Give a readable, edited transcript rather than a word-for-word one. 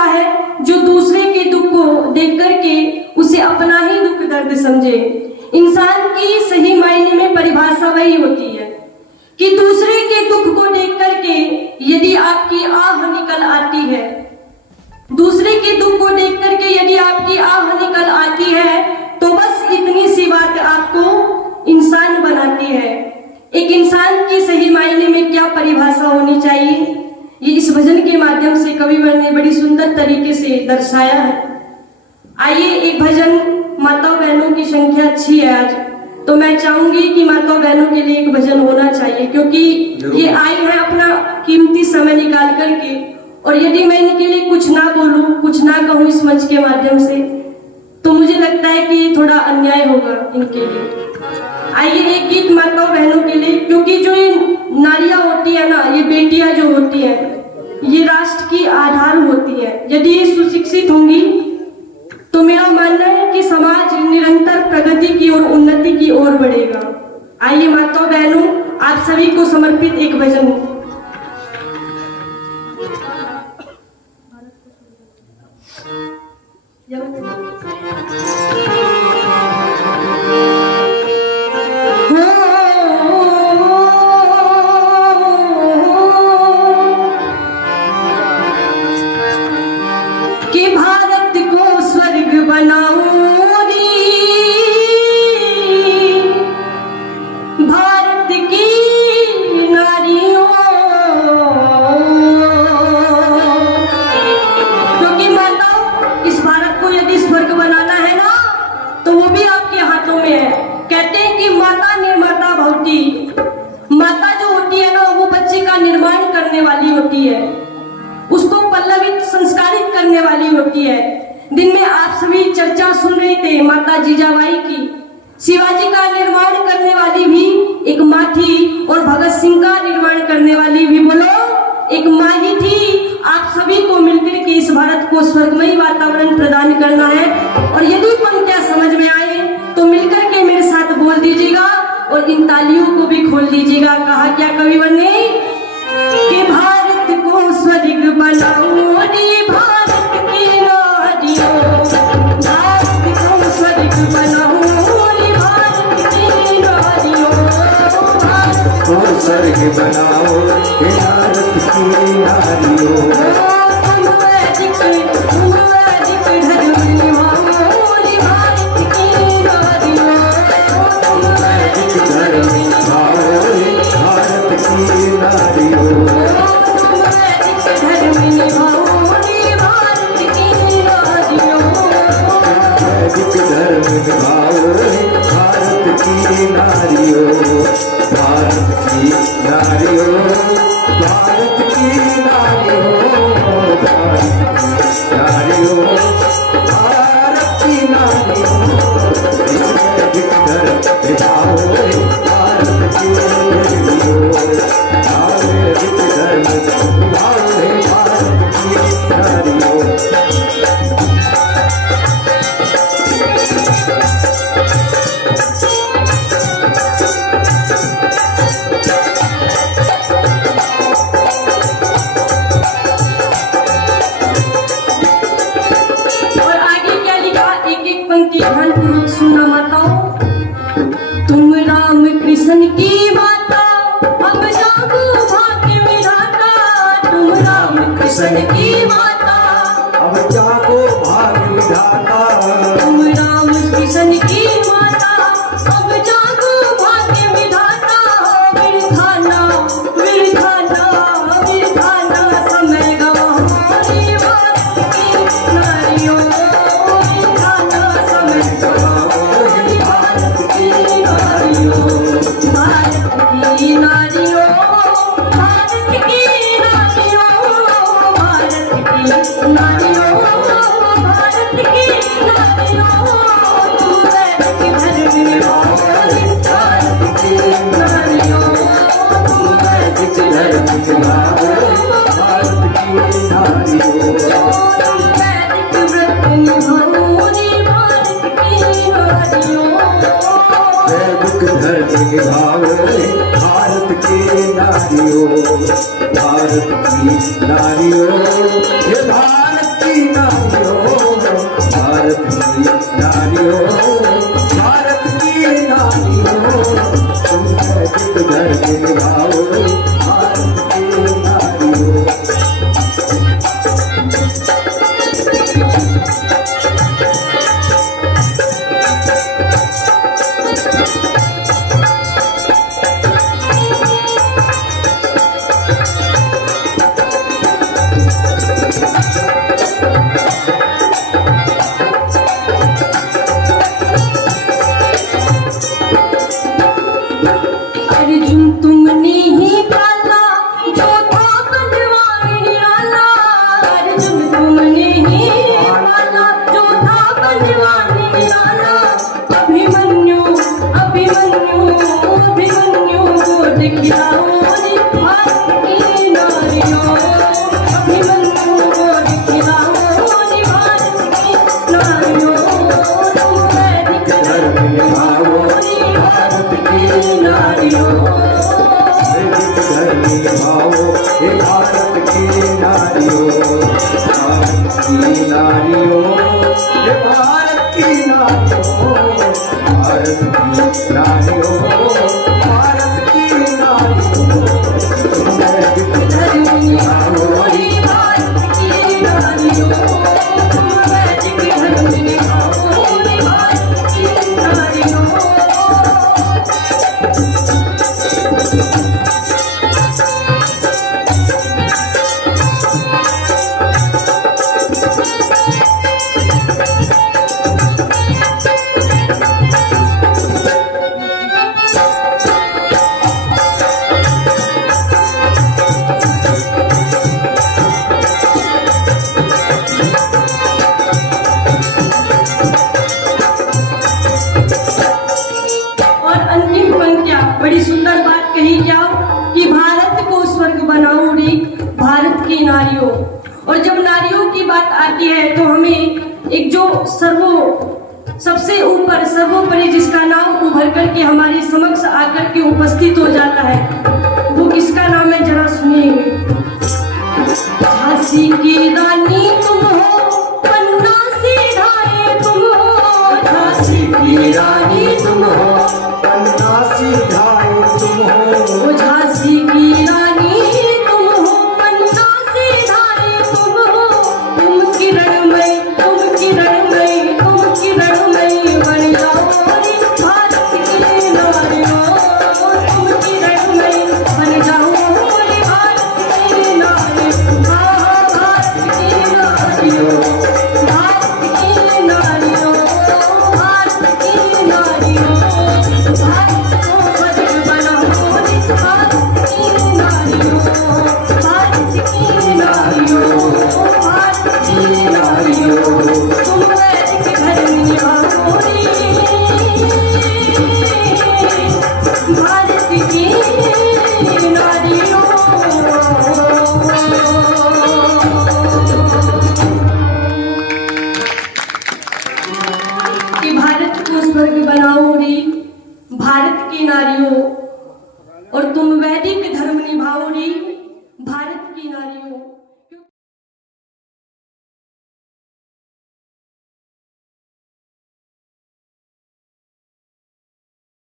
का है जो दूसरे के दुख को देख करके उसे अपना ही दुख दर्द समझे। इंसान की सही मायने में परिभाषा वही होती है कि दूसरे के दुख को देख करके यदि आपकी आह निकल आती है, दूसरे के दुख को देख करके यदि आपकी आह निकल आती है, तो बस इतनी सी बात आपको इंसान बनाती है। एक इंसान की सही मायने में क्या परिभाषा होनी चाहिए, ये इस भजन के माध्यम से कविवर ने बड़ी सुंदर तरीके से दर्शाया है। आइए एक भजन, माता बहनों की संख्या अच्छी है आज, तो मैं चाहूंगी कि माता बहनों के लिए एक भजन होना चाहिए, क्योंकि ये आई है अपना कीमती समय निकाल करके, और यदि मैं इनके लिए कुछ ना बोलूं, कुछ ना कहूं इस मंच के माध्यम से, तो मुझे लगता है कि थोड़ा अन्याय होगा इनके लिए। आइए एक गीत माता बहनों के लिए, क्योंकि जो ये नारियां होती है ना, ये बेटियां जो होती है, ये राष्ट्र की आधार होती है। यदि ये सुशिक्षित होंगी तो मेरा मानना है कि समाज निरंतर प्रगति की ओर, उन्नति की ओर बढ़ेगा। आइए माता बहनों, आप सभी को समर्पित एक भजन। कि भारत को स्वर्ग बनाऊंगी, भारत की नारियों, क्योंकि माताओं, इस भारत को यदि स्वर्ग बनाना है ना, तो वो भी आपके हाथों में है। कहते हैं कि माता निर्माता भवती, माता जो होती है ना, वो बच्चे का निर्माण करने वाली होती है, उसको पल्लवित संस्कारित करने वाली होती है। दिन में आप सभी चर्चा सुन रहे थे माता जीजाबाई की, शिवाजी का निर्माण करने वाली भी एक माँ थी, और भगत सिंह का निर्माण करने वाली भी बोलो एक माँ ही थी। आप सभी को मिलकर के इस भारत को स्वर्गमयी वातावरण प्रदान करना है, और यदि पंक्तियां समझ में आए तो मिलकर के मेरे साथ बोल दीजिएगा, और इन तालियों को भी खोल दीजिएगा। कहा क्या कविवर ने कि भारत को स्वर्ग बनाऊंगी, भारत की नारियों, भारत को स्वर्ग बनाऊंगी, भारत की नारियों, भारत को स्वर्ग बनाओ भारत की नारियों। तुम वैदिक धर्म निभाओ भारत की नारियों, तुम वैदिक धर्म निभाओ भारत की नारियों। धर्म निभाओ भारत की नारियों, वैदिक धर्म निभाओ भारत की नारियों, भारत की नारियों, भारत की नारियों, भारत की नारियों, भारत की नारियों। वैदिक धर्म निभाओ भारत की नारियों, वैदिक धर्म निभाओ भारत की नारियों। और आगे क्या लिखा, एक एक पंक्ति ध्यानपूर्वक सुनना माताओं। तुम राम कृष्ण की माता, अब जागो भाग्य विधाता, तुम राम कृष्ण की माता, अब जागो भाग्य विधाता, तुम राम कृष्ण की माता, अब जागो भाग्य विधाता। विधाना विधाना विधाना समय गवाओ भारत की नारियों, विधाना समय गवाओ भारत की नारियों, भारत की नारियों, भारत की नारियों, भारत की नारियों, भारत की नारियों। तुम वैदिक धर्म निभाओ भारत की नारियों, तुम वैदिक धर्म निभाओ भारत की नारियों। तुम वैदिक व्रत निभाओ भारत की नारियों, वैदिक धर्म निभाओ भारत की नारियों, भारत की नारियों, ये भारत की नारियों, भारत की नारियों, भारत की नारियों, तुम वैदिक धर्म निभाओ भारत की नारियों। अर्जुन तुमने ही पाला जो था बलवान निराला, अर्जुन तुमने ही पाला जो था बलवान निराला, अभिमन्यु अभिमन्यु अभिमन्यु को दिखलाओ रे भारत की नारियों, अभिमन्यु को दिखलाओ रे भारत की नारियों, तुम वैदिक धर्म निभाओ रे भारत की नारियों, वैदिक धर्म निभाओ हे भारत की नारियों, भारत की नारियों, हे भारत की नारियों, भारत की नारियों, भारत की नारियों, तुम वैदिक धर्म निभाओ रे भारत की नारियों, तुम वैदिक धर्म निभाओ रे भारत की नारियों। और अंतिम पंक्तियां बड़ी सुंदर बात कही क्या कि भारत को स्वर्ग बनाओ रे भारत की नारियों। और जब नारियों की बात आती है तो हमें एक जो सबसे ऊपर सर्वोपरि जिसका नाम उभर करके हमारे समक्ष आकर के उपस्थित हो जाता है, वो किसका नाम है जरा सुनिए। झांसी की रानी तुम हो, पन्ना सीधाए तुम हो, झांसी की रानी तुम हो, पन्ना सीधाए तुम हो, वो झांसी की रानी तुम हो, पन्ना सीधाए तुम हो, तुम किरणमय तुम किरणमय तुम किरणमय बन जाओ रे भारत की नारियों, तुम किरणमय बन जाओ रे भारत की नारियों, भारत की नारियों, भारत की नारियों, भारत की नारियों, भारत को वज्र बनाओ रे भारत की नारियों, भारत की नारियों, भारत की नारियों, तुम वैदिक धर्म निभाओ रे भारत की नारियों। कि भारत को स्वर्ग बनाओ रे भारत की नारियों, और तुम वैदिक धर्म निभाओ रे